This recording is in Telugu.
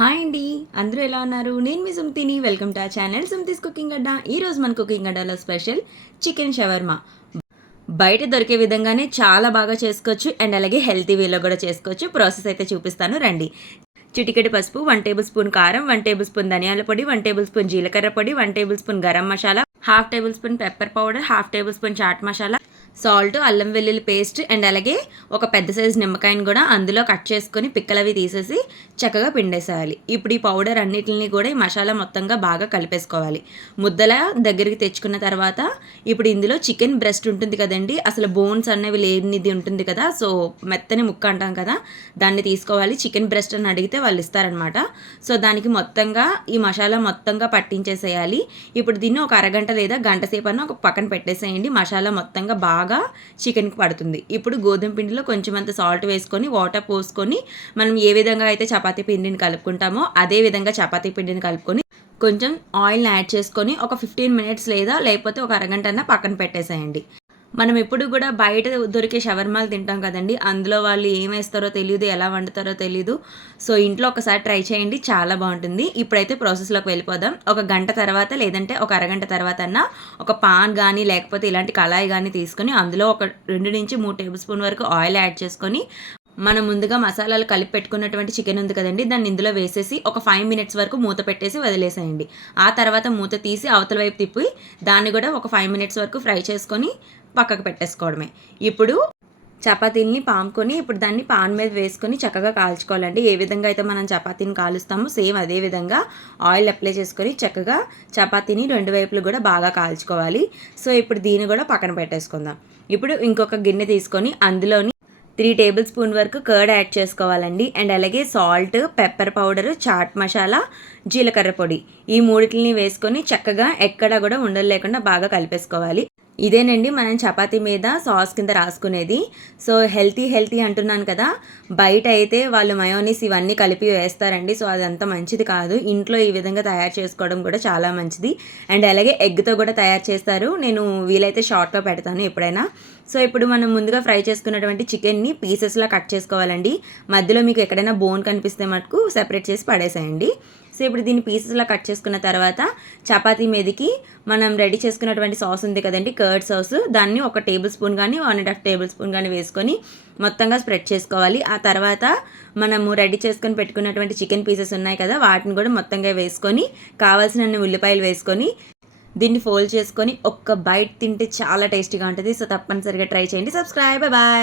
హాయ్ అండి, అందరూ ఎలా ఉన్నారు? నేను మీ సుమతిని. వెల్కమ్ టు ఆ ఛానల్ సుమతీస్ కుకింగ్ అడ్డా. ఈరోజు మన కుకింగ్ అడ్డాలో స్పెషల్ చికెన్ షవర్మా. బయట దొరికే విధంగానే చాలా బాగా చేసుకోవచ్చు అండ్ అలాగే హెల్తీ వేలో కూడా చేసుకోవచ్చు. ప్రాసెస్ అయితే చూపిస్తాను రండి. చిటికెడు పసుపు, 1 టేబుల్ స్పూన్ కారం, 1 టేబుల్ స్పూన్ ధనియాల పొడి, 1 టేబుల్ స్పూన్ జీలకర్ర పొడి, 1 table spoon garam masala, half table spoon pepper powder, half table spoon chaat masala, salt, అల్లం వెల్లుల్లి పేస్ట్ అండ్ అలాగే ఒక పెద్ద సైజు నిమ్మకాయని కూడా అందులో కట్ చేసుకొని పిక్కలవి తీసేసి చక్కగా పిండేసేయాలి. ఇప్పుడు ఈ పౌడర్ అన్నిటిని కూడా ఈ మసాలా మొత్తంగా బాగా కలిపేసుకోవాలి. ముద్దల దగ్గరికి తెచ్చుకున్న తర్వాత ఇప్పుడు ఇందులో చికెన్ బ్రెస్ట్ ఉంటుంది కదండి, అసలు బోన్స్ అనేవి లేనిది ఉంటుంది కదా, సో మెత్తని ముక్క అంటాం కదా, దాన్ని తీసుకోవాలి. చికెన్ బ్రెస్ట్ అని అడిగితే వాళ్ళు ఇస్తారనమాట. సో దానికి మొత్తంగా ఈ మసాలా మొత్తంగా పట్టించేసేయాలి. ఇప్పుడు దీన్ని ఒక అరగంట లేదా గంట సేపు అన్న ఒక పక్కన పెట్టేసేయండి. మసాలా మొత్తంగా బాగా చికెన్కి పడుతుంది. ఇప్పుడు గోధుమ పిండిలో కొంచెం అంత సాల్ట్ వేసుకొని వాటర్ పోసుకొని మనం ఏ విధంగా అయితే చపాతీ పిండిని కలుపుకుంటామో అదే విధంగా చపాతీ పిండిని కలుపుకొని కొంచెం ఆయిల్ని యాడ్ చేసుకొని ఒక 15 మినిట్స్ లేకపోతే ఒక అరగంట అన్న పక్కన పెట్టేసేయండి. మనం ఎప్పుడు కూడా బయట దొరికే షవర్మాలు తింటాం కదండి, అందులో వాళ్ళు ఏం వేస్తారో తెలియదు, ఎలా వండుతారో తెలియదు. సో ఇంట్లో ఒకసారి ట్రై చేయండి, చాలా బాగుంటుంది. ఇప్పుడైతే ప్రాసెస్లోకి వెళ్ళిపోదాం. ఒక గంట తర్వాత లేదంటే ఒక అరగంట తర్వాత అన్న ఒక పాన్ కానీ లేకపోతే ఇలాంటి కళాయి కానీ తీసుకొని అందులో ఒక 2 నుంచి 3 టేబుల్ స్పూన్ వరకు ఆయిల్ యాడ్ చేసుకొని మనం ముందుగా మసాలాలు కలిపి పెట్టుకున్నటువంటి చికెన్ ఉంది కదండి, దాన్ని ఇందులో వేసేసి ఒక 5 మినిట్స్ వరకు మూత పెట్టేసి వదిలేసేయండి. ఆ తర్వాత మూత తీసి అవతల వైపు తిప్పి దాన్ని కూడా ఒక 5 మినిట్స్ వరకు ఫ్రై చేసుకొని పక్కకు పెట్టేసుకోవడమే. ఇప్పుడు చపాతీని పాముకొని ఇప్పుడు దాన్ని పాన్ మీద వేసుకొని చక్కగా కాల్చుకోవాలండి. ఏ విధంగా అయితే మనం చపాతీని కాలుస్తామో సేమ్ అదే విధంగా ఆయిల్ అప్లై చేసుకొని చక్కగా చపాతీని 2 వైపులు కూడా బాగా కాల్చుకోవాలి. సో ఇప్పుడు దీన్ని కూడా పక్కన పెట్టేసుకుందాం. ఇప్పుడు ఇంకొక గిన్నె తీసుకొని అందులోని 3 టేబుల్ స్పూన్ వరకు కర్డ్ యాడ్ చేసుకోవాలండి. అండ్ అలాగే salt, pepper powder, chaat masala, జీలకర్ర పొడి ఈ మూడిటిని వేసుకొని చక్కగా ఎక్కడ కూడా ఉండలు లేకుండా బాగా కలిపేసుకోవాలి. ఇదేనండి మనం చపాతీ మీద సాస్ కింద రాసుకునేది. సో హెల్తీ అంటున్నాను కదా, బయట అయితే వాళ్ళు మయోనీస్ ఇవన్నీ కలిపి వేస్తారండి. సో అదంతా మంచిది కాదు. ఇంట్లో ఈ విధంగా తయారు చేసుకోవడం కూడా చాలా మంచిది. అండ్ అలాగే ఎగ్తో కూడా తయారు చేస్తారు. నేను వీలైతే షార్ట్లో పెడతాను ఎప్పుడైనా. సో ఇప్పుడు మనం ముందుగా ఫ్రై చేసుకున్నటువంటి చికెన్ని పీసెస్లా కట్ చేసుకోవాలండి. మధ్యలో మీకు ఎక్కడైనా బోన్ కనిపిస్తే మటుకు సెపరేట్ చేసి పడేసేయండి. సో ఇప్పుడు దీన్ని పీసెస్లా కట్ చేసుకున్న తర్వాత చపాతీ మీదకి మనం రెడీ చేసుకున్నటువంటి సాస్ ఉంది కదండి, కర్డ్ సాస్, దాన్ని 1 టేబుల్ స్పూన్ కానీ 1.5 టేబుల్ స్పూన్ కానీ వేసుకొని మొత్తంగా స్ప్రెడ్ చేసుకోవాలి. ఆ తర్వాత మనము రెడీ చేసుకొని పెట్టుకున్నటువంటి చికెన్ పీసెస్ ఉన్నాయి కదా, వాటిని కూడా మొత్తంగా వేసుకొని కావాల్సిన ఉల్లిపాయలు వేసుకొని దీన్ని ఫోల్డ్ చేసుకొని ఒక్క బైట్ తింటే చాలా టేస్టీగా ఉంటుంది. సో తప్పనిసరిగా ట్రై చేయండి. Subscribe, bye.